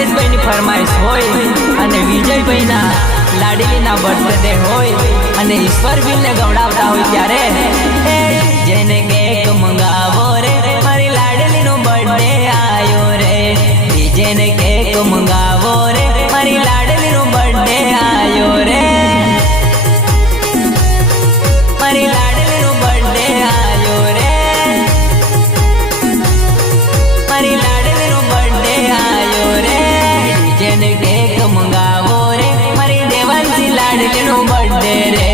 હિતેશભાઈ ની ફરમાઈશ હોય અને વિજયભાઈ ના લાડલી ના બર્થડે હોય અને ઈશ્વરબીન ને ગવડાવતા હોય ત્યારે જેને કેક મંગાવો રે મારી લાડલી નો બર્થડે આયો રે જેને કેક મંગાવો રે મારી લાડલી નો બર્થડે આયો રે મારી લાડલી નો બર્થડે આયો રે મારી લાડલી નો બર્થડે આયો રે જેને કેક મંગાવો રે મારી દેવાંશી લાડલી નો બર્થડે રે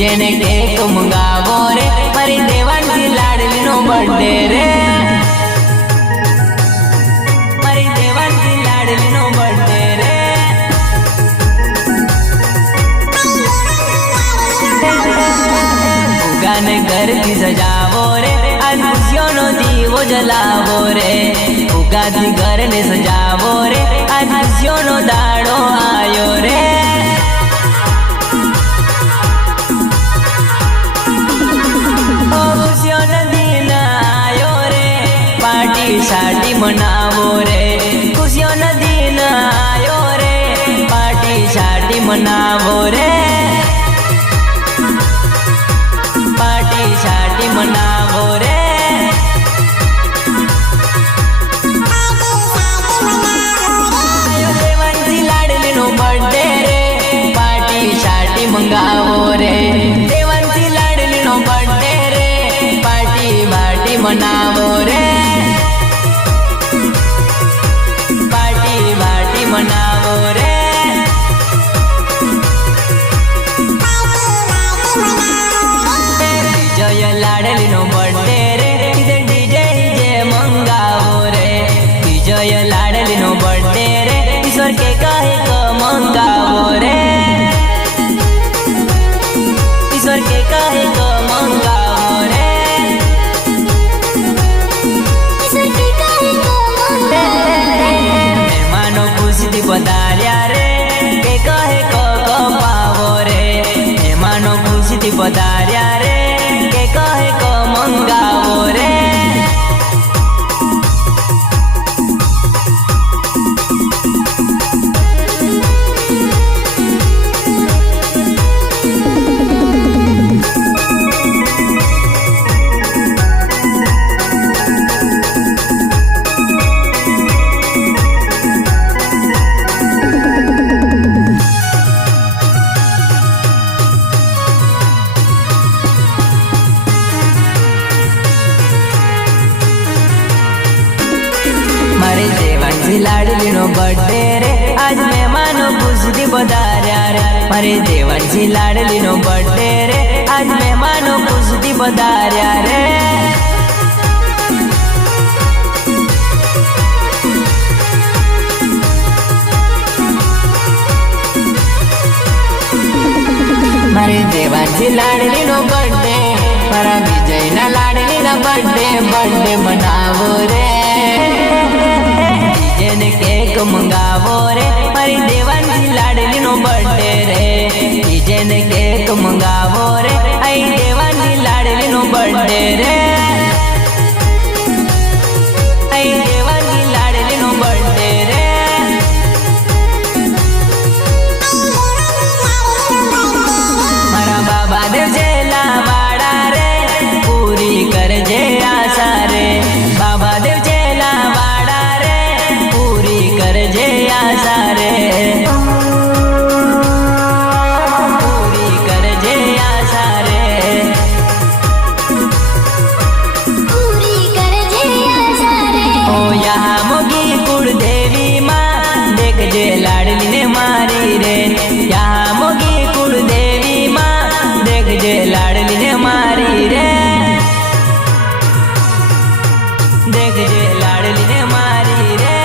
જેને કેક મંગાવો રે મારી દેવાંશી લાડલી નો બર્થડે રે મારી દેવાંશી લાડલી નો બર્થડે રે ઉગાને ઘરથી સજાવો રે આજ ખુશીઓનો દીવો જલાવો રે ઉગાથી ઘરને સજાવો રે આજ ખુશીઓનો દાડો આયો રે ખુશીઓનો દિન આયો રે પાર્ટી શાટી મનાવો રે ખુશીઓનો દિન આયો રે પાર્ટી શાટી મનાવો રે પાર્ટી શાટી મનાવો રે દેવાંશી લાડલી નો બર્થડે રે પાર્ટી શાટી મંગાવો રે દેવાંશી લાડલી નો બર્થડે રે પાર્ટી વાટી મનાવો રે પાર્ટી વાટી મનાવો રે વિજય લાડલી નો બર્થડે રે ડીજે મંગાવો રે વિજય લાડલી નો બર્થડે રે ઈશ્વર કે કહે મંગાવો રે ઈશ્વર કે કહે મંગાવો રે મહેમાનો ખુશીથી પધાર્યા રે કે કહે પાવો રે મહેમાનો ખુશીથી પધાર્યા રે કે કહે મંગાવો રે મારી દેવાંશી લાડલી નો બર્થડે રે આજ મહેમાનો ખુશીથી પધાર્યા રે મારી દેવાંશી લાડલી નો બર્થડે રે આજ મહેમાનો ખુશીથી પધાર્યા રે મારી દેવાંશી લાડલી નો બર્થડે મારા વિજય ના લાડલી ના બર્થડે મનાવો રે જેને કેક મંગાવો રે મારી દેવાંશી લાડલી નો બર્થડે રે જેને કેક મંગાવો રે આઈ દેવાંશી લાડલી નો બર્થડે રે આઈ દેવાંશી લાડલી નો બર્થડે રે મારા બાબા દેવજેલા વાડા રે પૂરી કરજે આશા રે બાબા દેવજેલા વાડા રે પૂરી કરજે આશા રે પૂરી કરજે આશા રે પૂરી કરજે આશા રે ઓ યા મોગી કુળદેવી માં દેખજે લાડલી ને મારી રે યા મોગી કુળદેવી માં દેખજે લાડલી ને મારી રે દેખજે લાડલી ને મારી રે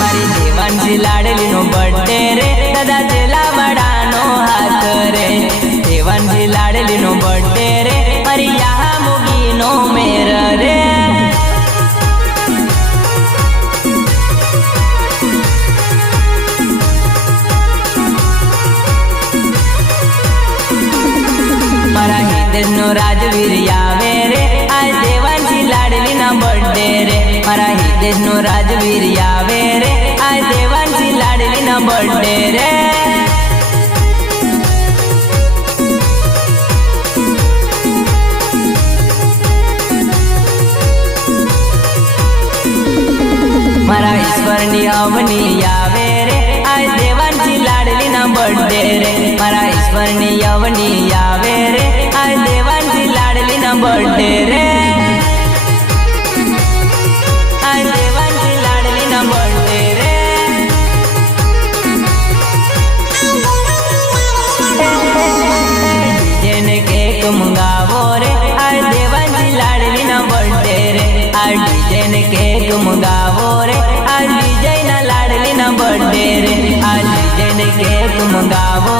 મારી દેવાંશી લાડલી નો બર્થડે રે દાદા ચેલા વડાનો હાથ રે દેવાંશી લાડલી નો બર્થડે રે મારી યા મોગી નો મેર રે મારા હિતેશ નો રાજવીર આવે રે આ દેવાંશી લાડલી મારા હિતેશનો રાજવીર આવે રે આ દેવાંશી લાડલીના બર્થડે રે મારા ઈશ્વરની અવની આવે રે આ દેવાંશી લાડલીના બર્થડે રે મારા ઈશ્વરની અવની આવે રે આ દેવાંશી લાડલીના બર્થડે રે આ દેવાંશી લાડલીના બર્થડે રે જેને કેક મંગાવો રે આ દેવાંશી લાડલીના બર્થડે રે આ ડીજેને કેક મંગાવો રે આ વિજયના લાડલીના બર્થડે રે આ ડીજેને કેક મંગાવો